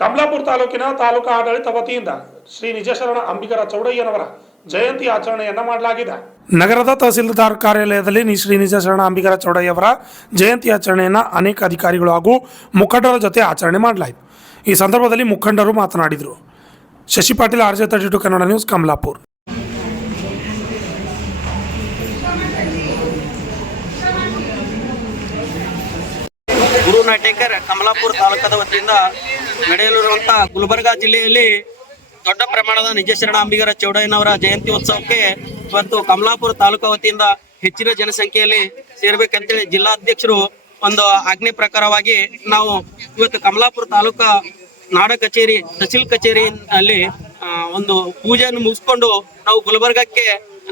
ಕಮಲಾಪುರ ತಾಲೂಕಿನ ತಾಲೂಕಾ ಆಡಳಿತ ವತಿಯಿಂದ ಶ್ರೀ ನಿಜಶರಣ ಅಂಬಿಗರ ಚೌಡಯ್ಯನವರ ಜಯಂತಿ ಆಚರಣೆಯನ್ನ ಮಾಡಲಾಗಿದೆ. ನಗರದ ತಹಸೀಲ್ದಾರ್ ಕಾರ್ಯಾಲಯದಲ್ಲಿ ಶ್ರೀ ನಿಜಶರಣ ಅಂಬಿಗರ ಚೌಡಯ್ಯವರ ಜಯಂತಿ ಆಚರಣೆಯನ್ನ ಅನೇಕ ಅಧಿಕಾರಿಗಳು ಹಾಗೂ ಮುಖಂಡರ ಜೊತೆ ಆಚರಣೆ ಮಾಡಲಾಯಿತು. ಈ ಸಂದರ್ಭದಲ್ಲಿ ಮುಖಂಡರು ಮಾತನಾಡಿದರು. Shashi Patil, RJ32 Kannada news, Kamalapur. ಗುರು ನಾಟೇಕರ್ ಕಮಲಾಪುರ ತಾಲೂಕದ ವತಿಯಿಂದ ನಡೆಯಲಿರುವಂತಹ ಗುಲ್ಬರ್ಗಾ ಜಿಲ್ಲೆಯಲ್ಲಿ ದೊಡ್ಡ ಪ್ರಮಾಣದ ನಿಜಶರಣ ಅಂಬಿಗರ ಚೌಡಯ್ಯನವರ ಜಯಂತಿ ಉತ್ಸವಕ್ಕೆ ಇವತ್ತು ಕಮಲಾಪುರ ತಾಲೂಕಾ ವತಿಯಿಂದ ಹೆಚ್ಚಿನ ಜನಸಂಖ್ಯೆಯಲ್ಲಿ ಸೇರ್ಬೇಕಂತೇಳಿ ಜಿಲ್ಲಾಧ್ಯಕ್ಷರು ಒಂದು ಆಜ್ಞೆ ಪ್ರಕಾರವಾಗಿ ನಾವು ಇವತ್ತು ಕಮಲಾಪುರ ತಾಲೂಕಾ ನಾಡ ಕಚೇರಿ ತಹಸೀಲ್ ಕಚೇರಿಯಲ್ಲಿ ಒಂದು ಪೂಜೆಯನ್ನು ಮುಗಿಸ್ಕೊಂಡು ನಾವು ಗುಲ್ಬರ್ಗಕ್ಕೆ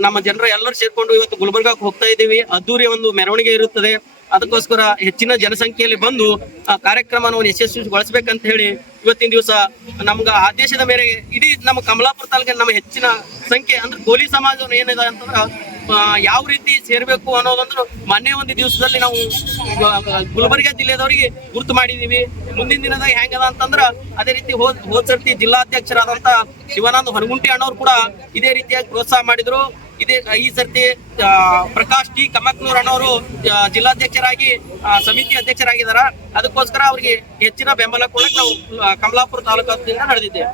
ನಮ್ಮ ಜನರ ಎಲ್ಲರೂ ಸೇರ್ಕೊಂಡು ಇವತ್ತು ಗುಲ್ಬರ್ಗಕ್ಕೆ ಹೋಗ್ತಾ ಇದ್ದೀವಿ. ಅದ್ದೂರಿ ಒಂದು ಮೆರವಣಿಗೆ ಇರುತ್ತದೆ. ಅದಕ್ಕೋಸ್ಕರ ಹೆಚ್ಚಿನ ಜನಸಂಖ್ಯೆಯಲ್ಲಿ ಬಂದು ಆ ಕಾರ್ಯಕ್ರಮವನ್ನು ಯಶಸ್ವಿಗೊಳಿಸಬೇಕಂತ ಹೇಳಿ ಇವತ್ತಿನ ದಿವಸ ನಮ್ಗೆ ಆದೇಶದ ಮೇರೆಗೆ ಇಡೀ ನಮ್ಮ ಕಮಲಾಪುರ ತಾಲೂಕಿನ ನಮ್ಮ ಹೆಚ್ಚಿನ ಸಂಖ್ಯೆ ಅಂದ್ರೆ ಕೋಲಿ ಸಮಾಜ ಏನಿದೆ ಅಂತಂದ್ರೆ ಯಾವ ರೀತಿ ಸೇರ್ಬೇಕು ಅನ್ನೋದಂದ್ರೆ ಮೊನ್ನೆ ಒಂದು ದಿವಸದಲ್ಲಿ ನಾವು ಗುಲ್ಬರ್ಗಾ ಜಿಲ್ಲೆದವರಿಗೆ ಗುರುತು ಮಾಡಿದೀವಿ. ಮುಂದಿನ ದಿನದಾಗ ಹೆಂಗದ ಅಂತಂದ್ರ ಅದೇ ರೀತಿ ಹೋದ್ ಸರ್ತಿ ಜಿಲ್ಲಾಧ್ಯಕ್ಷರಾದಂತ ಶಿವಾನಂದ ಹೊರಗುಂಟಿ ಅಣ್ಣವ್ರು ಕೂಡ ಇದೇ ರೀತಿಯಾಗಿ ಪ್ರೋತ್ಸಾಹ ಮಾಡಿದ್ರು. ಈ ಸರ್ತಿ ಪ್ರಕಾಶ್ ಟಿ ಕಮಕ್ನೂರ್ ಅಣ್ಣವರು ಜಿಲ್ಲಾಧ್ಯಕ್ಷರಾಗಿ ಸಮಿತಿ ಅಧ್ಯಕ್ಷರಾಗಿದ್ದಾರೆ. ಅದಕ್ಕೋಸ್ಕರ ಅವರಿಗೆ ಹೆಚ್ಚಿನ ಬೆಂಬಲ ಕೊಡಕ್ಕೆ ನಾವು ಕಮಲಾಪುರ ತಾಲೂಕಿನಿಂದ ನಡೆದಿದ್ದೇವೆ.